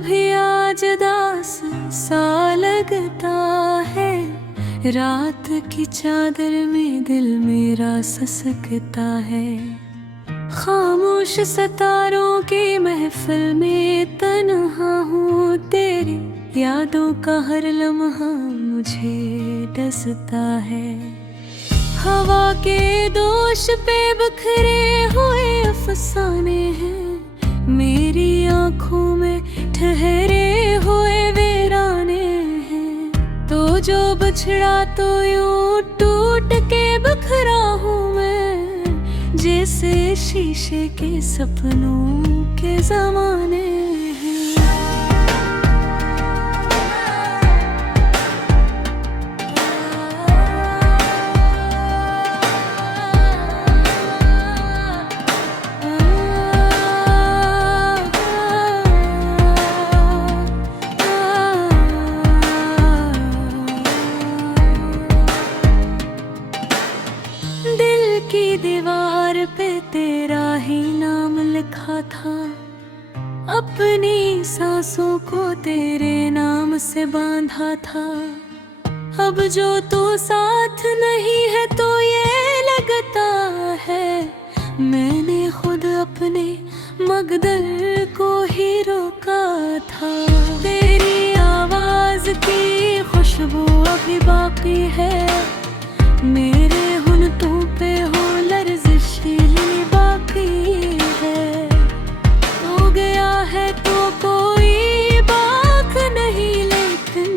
भी आज दास सा लगता है। रात की चादर में दिल मेरा ससकता है। खामोश सितारों की महफिल में तन्हा हूँ, तेरी यादों का हर लम्हा मुझे डसता है। हवा के दोष पे बिखरे हुए अफसाने हैं, मेरी आँखों में ठहरे हुए वीराने हैं। तो जो बिछड़ा तो यूं टूट के बिखरा हूँ मैं, जैसे शीशे के सपनों के ज़माने हैं। की दीवार पे तेरा ही नाम लिखा था, अपनी सांसों को तेरे नाम से बांधा था। अब जो तू साथ नहीं है तो ये लगता है, मैंने खुद अपने मकदर को ही रोका था। तेरी आवाज की खुशबू अभी बाकी है, मेरे होंठों पे हो लर्ज़िश ही बाकी है। हो गया है तो कोई बात नहीं, लेकिन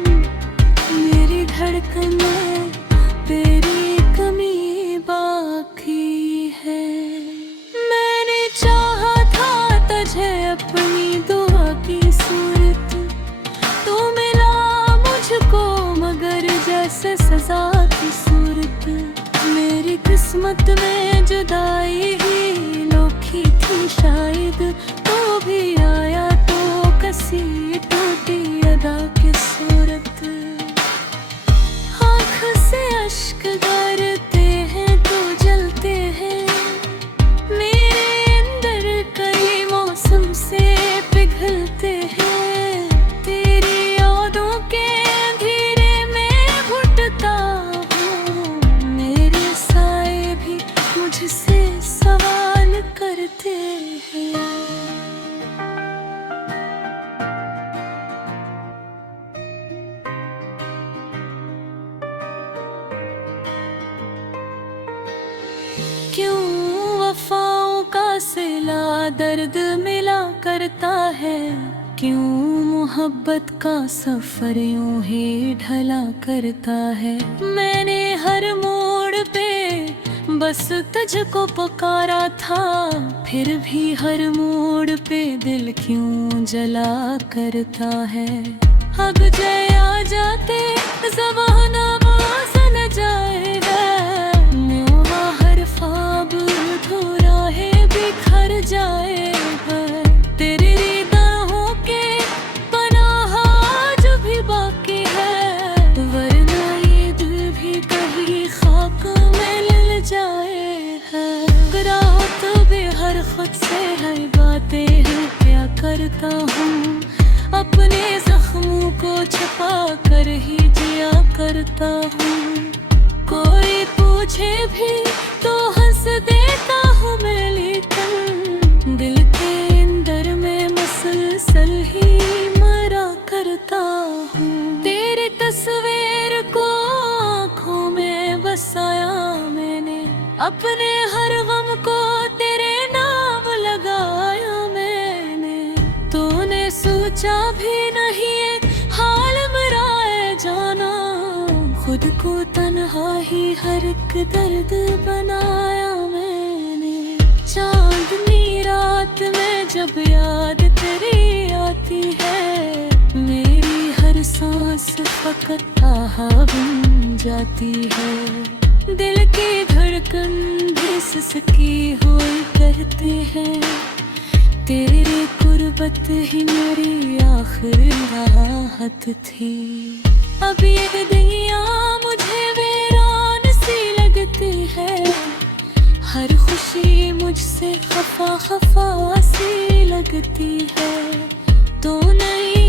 मेरी धड़कन में तेरी कमी बाकी है। मैंने चाहा था तुझे अपनी दुआ की सूरत, तू मिला मुझको मगर जैसे सजा की सूरत। मेरी किस्मत में जुदाई ही लोखी थी शायद, तो भी आया तो कसी टूटी अदा की सूरत। आँख से अश्क गिरते हैं तो जलते हैं, मेरे अंदर कई मौसम से पिघलते हैं। तेरी यादों के अंधेरे में घुटता हूँ, मेरे साए भी मुझसे सवाल करते हैं। क्यों वफाओं का सिला दर्द मिला करता है, क्यों मोहब्बत का सफर यूं ही ढला करता है। मैंने हर मोड़ पे बस तुझको पुकारा था, फिर भी हर मोड़ पे दिल क्यों जला करता है। अब जया जाते ज़माना वासन जाएगा, मेरा हर ख्वाब अधूरा है बिखर जाएगा। तेरी निगाहों के पनाह आज भी बाकी है, वरना ये दिल भी कहीं खाक में मिल जाएगा। रात भी हर खुद से हर बातें हैं क्या करता हूँ, अपने जख्मों को छुपा कर ही जिया करता हूँ। कोई पूछे भी तो हंस देता हूँ मैं, लेकिन दिल के अंदर में मुसलसल ही मरा करता हूँ। तेरी तस्वीर को आँखों में बसाया मैंने, अपने हर गम को तेरे नाम लगाया मैंने। तूने सोचा भी नहीं एक हाल मेरा है जाना, खुद को तन्हा ही हर एक दर्द बनाया मैंने। चांदनी रात में जब याद तेरी आती है, मेरी हर सांस फकत आहा बन जाती है। दिल की धड़कन भी सिसकी हुई कहती है, तेरे कुर्बत ही मेरी आखिरी राहत थी। अब ये दुनिया मुझे वीरान सी लगती है, हर खुशी मुझसे खफा खफा सी लगती है। तो नहीं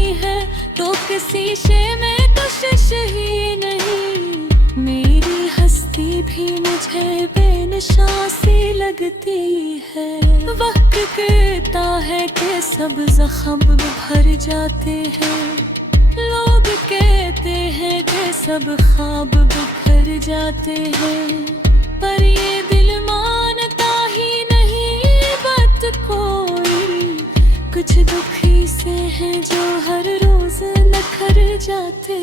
शीशे में कशिश ही नहीं, मेरी हस्ती भी मुझे बेनिशान सी लगती है। वक्त कहता है कि सब जख्म भर जाते हैं, लोग कहते हैं कि सब ख्वाब बिखर जाते हैं, पर ये दिल मानता ही नहीं बात कोई। कुछ दुखी से हैं जो हर रोज नखर जाते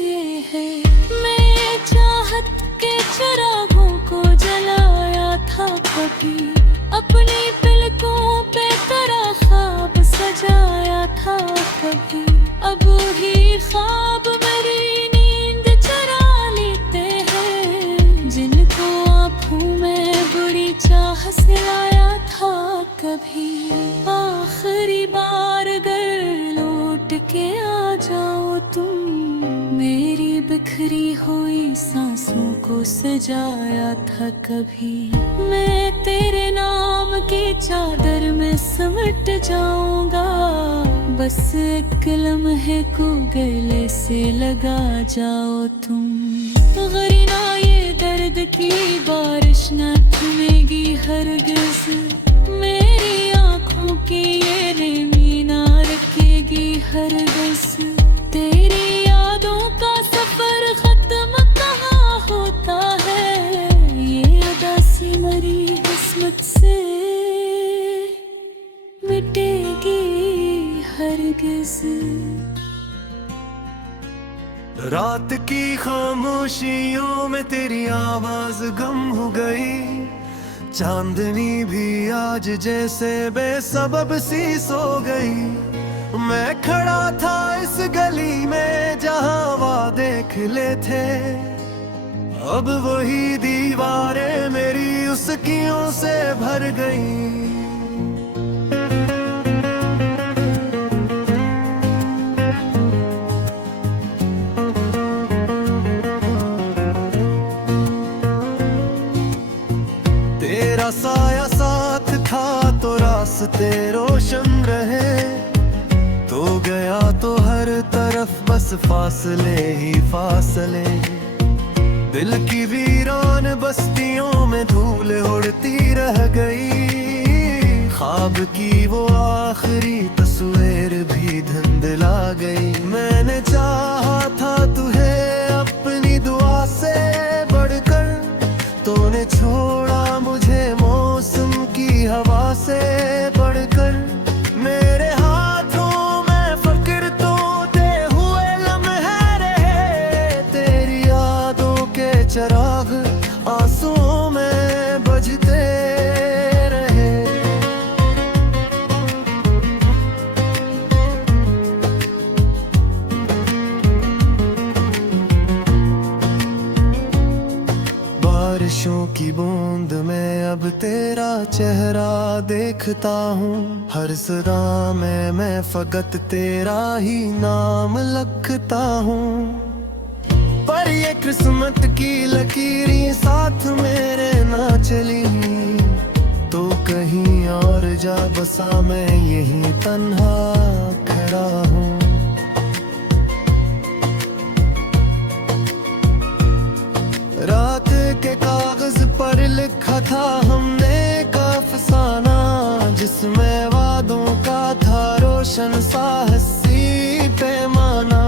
हैं। मैं चाहत के चिरागों को जलाया था कभी, अपनी पलकों पे तेरा ख्वाब सजाया था कभी। अब ही ख्वाब मेरी नींद चुरा लेते हैं, जिनको आँखों में बुरी चाह से लाया था कभी। आखिरी बार अगर लौट के आ जाओ तुम, मेरी बिखरी हुई सांसों को सजाया था कभी। मैं तेरे नाम की चादर में सिमट जाऊंगा, बस एक लम्हे को गले से लगा जाओ तुम। गरीना ये दर्द की बारिश न थमेगी हरगिज़, मेरी आँखों की ये रेमी ना रखेगी हरगिज़। तेरी यादों का सफर खत्म कहाँ होता है, ये उदासी मरी किस्मत से मिटेगी हरगिज़। रात की खामोशियों में तेरी आवाज गम हो गई, चांदनी भी आज जैसे बेसबब सी सो गई। मैं खड़ा था इस गली में जहां वादे खिले थे, अब वही दीवारें मेरी उसकियों से भर गई। साया साथ था तो रास्ते रोशन रहे, तो गया तो हर तरफ बस फासले ही फासले। दिल की वीरान बस्तियों में धूल उड़ती रह गई, ख्वाब की वो आखिरी तस्वीर भी धुंधला गई। मैंने चाहा था तुझे अपनी दुआ से बढ़कर, तूने छोड़ा मुझे मौसम की हवा से बढ़कर। मेरे हाथों में फक्र तो दे हुए लम्हे रहे, तेरी यादों के चिराग आंसुओं में बुझते रहे। बारिशों की बूंद में अब तेरा चेहरा देखता हूँ, हर सदा में मैं फकत तेरा ही नाम लिखता हूँ। पर ये किस्मत की लकीरें साथ मेरे ना चली, तो कहीं और जा बसा मैं यहीं तन्हा खड़ा हूँ। रात के कागज पर लिखा था हमने एक अफसाना, जिसमें वादों का था रोशन सा हस्सी पैमाना।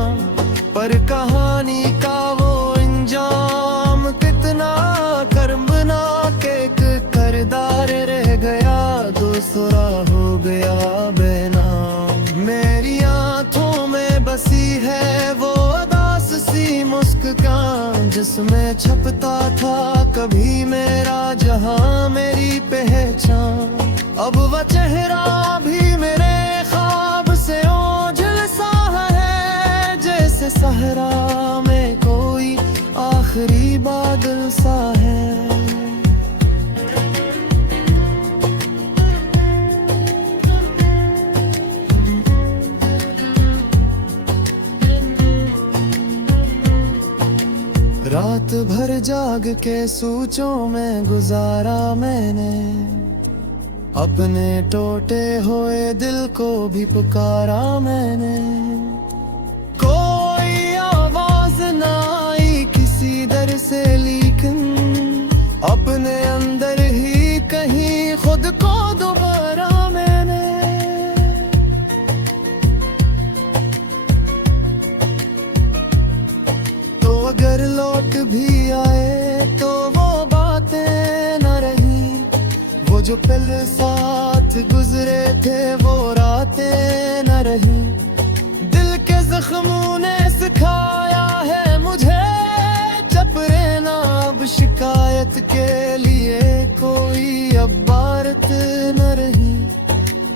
पर कहानी का वो इंजाम कितना कर्मनाक, एक किरदार रह गया दूसरा हो गया बेनाम। मेरी आंखों में बसी है वो उदास सी मुस्कान, जिसमें छपता था कभी मेरा जहां मेरी पहचान। अब वह चेहरा भी मेरे ख्वाब से ओझल सा है, जैसे सहरा में कोई आखिरी बादल सा है। रात भर जाग के सोचों में गुजारा मैंने, अपने टूटे हुए दिल को भी पुकारा मैंने। कोई अपने अंदर ही कहीं खुद को दोबारा मैंने तो अगर लौट भी आए तो वो बातें न रही, वो जो पल साथ गुजरे थे वो रातें न रही। दिल के जख्मों ने सिखाया है मुझे चुप रहना, अब शिकायत के लिए कोई अब बात न रही।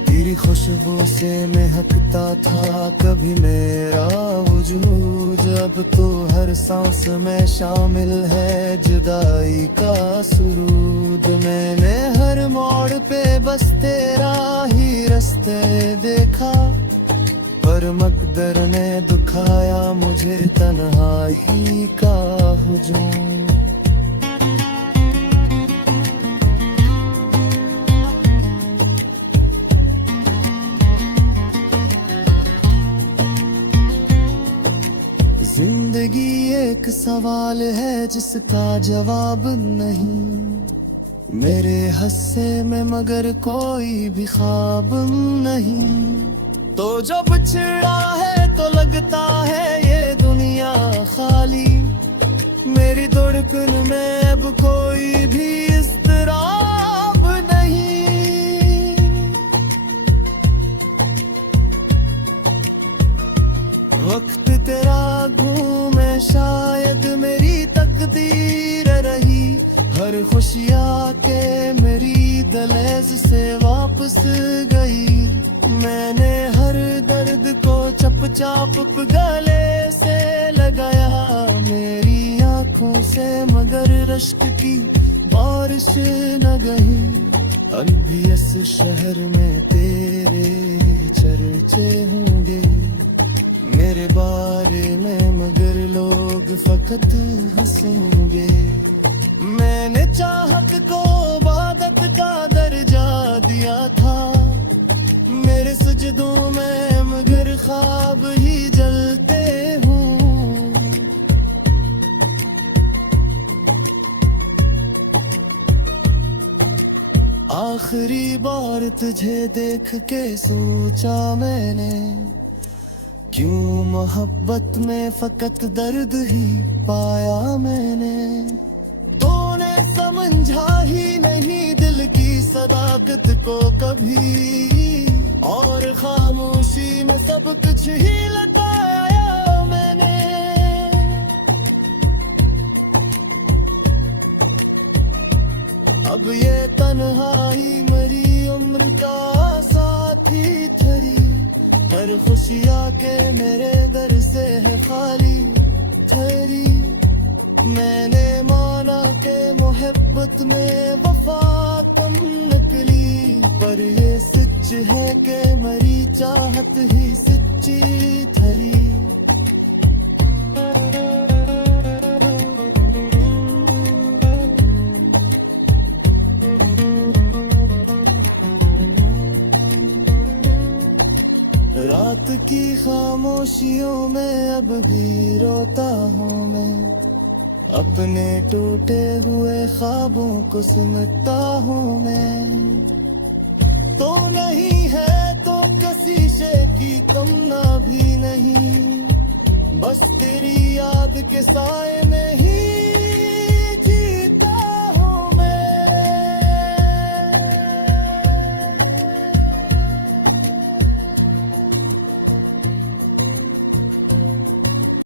तेरी खुशबू से महकता था कभी मेरा वजूद, अब तो हर सांस में शामिल है जुदाई का सुरूद। मैंने हर मोड़ पे बस तेरा ही रास्ते देखा, पर मकदर ने दुखाया मुझे तन्हाई का हुजूम। जिंदगी एक सवाल है जिसका जवाब नहीं, मेरे हस्से में मगर कोई भी ख्वाब नहीं। तो जब छिड़ा है तो लगता है ये दुनिया खाली, मेरी धड़कन में अब कोई भी इज़्तिराब नहीं। वक्त तेरा घूमे शायद मेरी तकदीर रही, हर खुशियाँ के मेरी दहलीज से वापस गई। मैंने हर दर्द को चप चाप गले से लगाया, मेरी आंखों से मगर रश्क की बारिश न गई। अब भी इस शहर में तेरे चर्चे होंगे, मेरे बारे में मगर लोग फकत हंसेंगे। मैंने चाहत को इबादत का दर्जा दिया था, मेरे सजदों में मगर ख्वाब ही जलते हूँ। आखिरी बार तुझे देख के सोचा मैंने, क्यों मोहब्बत में फकत दर्द ही पाया मैंने। तूने समझा ही नहीं दिल की सदाकत को कभी, और खामोशी में सब कुछ ही लुटाया मैंने। अब ये तन्हाई मेरी उम्र का साथी थरी, हर खुशियाँ के मेरे दर से है खाली थरी। मैंने माना के मोहब्बत में वफा कम निकली, पर ये सच है कि मेरी चाहत ही सच्ची थरी। रात की खामोशियों में अब भी रोता हूँ मैं, अपने टूटे हुए ख्वाबों को सिमटता हूँ मैं। तो नहीं है तो किसी से की तमन्ना भी नहीं, बस तेरी याद के साए में ही